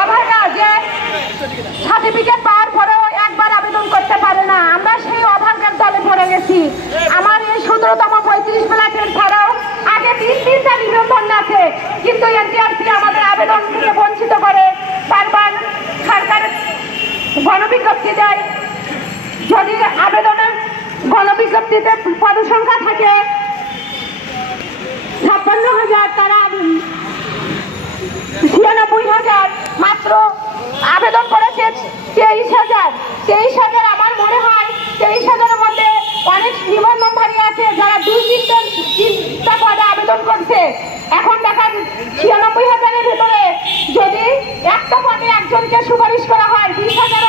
অভাগা যে সার্টিফিকেট পাওয়ার পরেও একবার আবেদন করতে পারে না, আমরা সেই অভাগ্যের দলে পড়ে গেছি। আমার এই 17তম 35 প্লাটের ছাড়াও আগে 3টা নিবন্ধন আছে, কিন্তু এনটিআরসি আমাদের আবেদন থেকে বঞ্চিত করে। বারবার সরকার গণবিজ্ঞপ্তি দেয়, যদি আবেদনের গণবিজ্ঞপ্তিতে পদসংখ্যা থাকে 56,000, তারা 96,000, মাত্র আবেদন করেছে 23,000। আমার মনে হয় 23,000-এর মধ্যে অনেক নিবন্ধনধারী আছে যারা 2-3টা পদে আবেদন করছে। এখন দেখা 96,000-এর ভেতরে যদি একটা পদে একজনকে সুপারিশ করা হয়, 20,000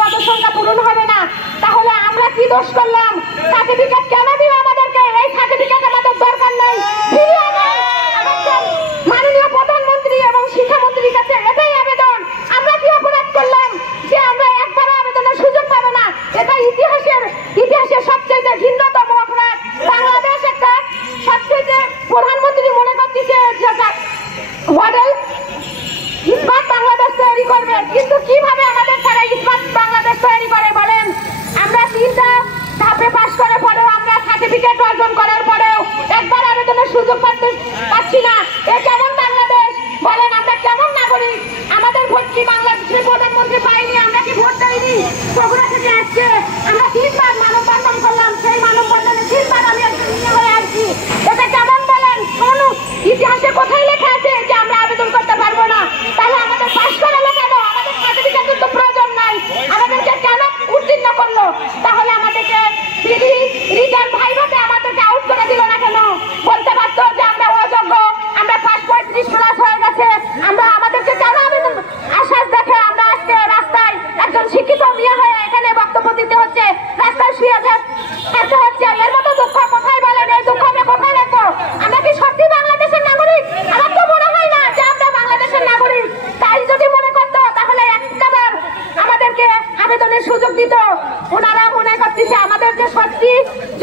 পদসংখ্যা পূরণ হবে না, তাহলে আমরা কি দোষ করলাম? সার্টিফিকেট কেন দিবে আমাদেরকে? এই সার্টিফিকেট আমাদের দরকার নাই। মাননীয় প্রধানমন্ত্রী এবং শিক্ষামন্ত্রীর কাছে এটাই আবেদন, আমরা কি অপরাধ করলাম যে আমরা একবারও আবেদনের সুযোগ পাবো না? এটা ইতিহাসের সবচেয়ে ঘৃণ্যতম অপরাধ। বাংলাদেশ একটা সবচেয়ে প্রধানমন্ত্রী মনে করতেছে যে মডেল স্মার্ট বাংলাদেশ তৈরি করবে, কিন্তু কিভাবে আমাদের ছাড়া স্মার্ট বাংলাদেশ তৈরি করে বলেন? আমরা 3টা ধাপে পাশ করার পরেও, আমরা সার্টিফিকেট অর্জন করার পরেও একবার আবেদনের সুযোগ পাচ্ছি না। এ কেমন বাংলাদেশ বলেন? আমরা কেমন নাগরিক? আমাদের ভোট কি বাংলাদেশের প্রধানমন্ত্রী পাইনি? আমরা কি ভোট দেয়নি? বগুড়া থেকে আসছে, আমরা 3বার মানববন্ধন করলাম, সেই মানববন্ধনে 3বার আমি হয়ে আসছি। এটা কেমন বলেন? কোন ইতিহাসে কোথায় লেখা আছে যে আমরা আবেদন করতে পারবো না? তাহলে আমাদের পাশ করালো কেন? আমাদের সার্টিফিকেটের তো প্রয়োজন নাই, আমাদেরকে কেন উত্তীর্ণ করলো? তাহলে আমাদেরকে রিটার্ন ভাইভাতে আমাদেরকে আউট করে দিল না কেন? বলতে পারতো যে আমরা অযোগ্য, আমরা 35+ হয়ে গেছে, আমরা আমাদেরকে কেন আবেদন আশ্বাস দেখে আমরা আজকে রাস্তায় একজন শিক্ষিত মেয়ে হয়ে এখানে বক্তব্য দিতে হচ্ছে, রাস্তায় শুয়ে থাকতে হচ্ছে। এর মতো দুঃখ কোথায় বলেন? এই দুঃখ আমরা কোথায় রাখবো? আমরা কি সত্যি বাংলাদেশের নাগরিক? আমার তো মনে হয় না যে আমরা বাংলাদেশের নাগরিক। তাই যদি মনে করতো তাহলে একবার আমাদেরকে আবেদনের সুযোগ দিত। ওনারা মনে করতেছে আমাদের যে সত্যি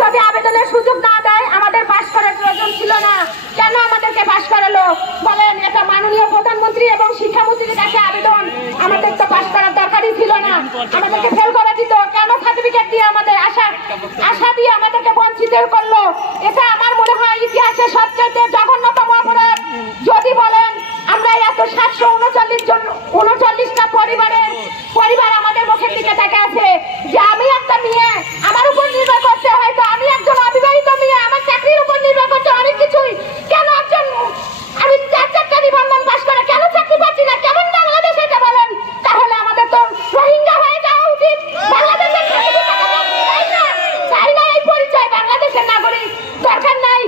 যদি আবেদনের সুযোগ না দেয় আমাদের পাশ করার প্রয়োজন ছিল না, কেন আমাদেরকে পাশ করালো বলেন? এটা মাননীয় প্রধানমন্ত্রী এবং শিক্ষামন্ত্রীর কাছে আবেদন, আমাদের তো পাশ করার দরকারই ছিল না, আমাদেরকে ফেল করে দিত। কেন সার্টিফিকেট দিয়ে আমাদের আশা দিয়ে আমাদেরকে বঞ্চিত করলো? এটা আমার মনে হয় ইতিহাসের সবচেয়ে জঘন্যতম অপরাধ। যদি বলেন আমরা এত 739টা পরিবার আমাদের মুখের দিকে তাকে আছে, যে আমি একটা মেয়ে, আমার উপর নির্ভর করছে, হয়তো আমি একজন অবিবাহিত মেয়ে, আমার চাকরির উপর নির্ভর করছে অনেক কিছুই, কেন একজন আমি 4টা নিবন্ধন পাশ করে কেন চাকরি পাচ্ছি না? কেমন বাংলাদেশ এটা বলেন? তাহলে আমাদের তো রোহিঙ্গা হয়ে যাওয়া উচিত। বাংলাদেশের তাই না এই পরিচয় বাংলাদেশের নাগরিক দরকার নাই।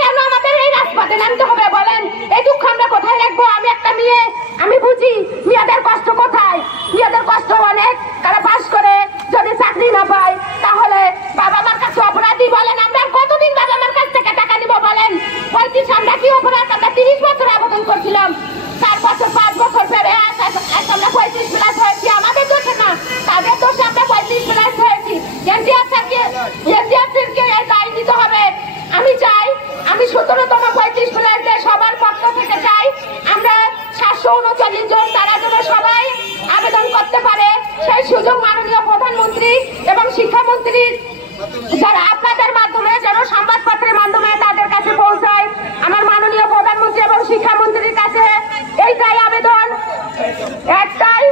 কেন আমাদের এই রাজপথে নামতে হবে বলেন? এই দুঃখ আমরা কোথায় রাখবো? আমি একটা মেয়ে, আমি বুঝি মেয়েদের কষ্ট কোথায়। মেয়েদের কষ্ট অনেক, তারা পাশ করে যদি চাকরি না পায় তাহলে বাবা মার কাছে অপরাধী বলেন? আমরা কতদিন বাবা মার কাছ থেকে টাকা নিব বলেন? 35, আমরা কি অপরাধ? আমরা 30 বছর আবেদন করছিলাম, 4 বছর 5 বছর পরে আমরা 35+ হয়েছি। আমাদের দোষে না, তাদের দোষে আমরা 35+ হয়েছি। এনটিআরসিকে এই দায় নিতে হবে। আমি চাই, আমি 17তম 35+ সবার পক্ষ থেকে চাই আমরা 739 জন, তারা যেন সবাই আবেদন করতে পারে। সেই সুযোগ মাননীয় প্রধানমন্ত্রী এবং শিক্ষামন্ত্রী যারা আপনাদের মাধ্যমে যেন সংবাদপত্রের মাধ্যমে তাদের কাছে পৌঁছায়। আমার মাননীয় প্রধানমন্ত্রী এবং শিক্ষামন্ত্রীর কাছে এইটাই আবেদন, একটাই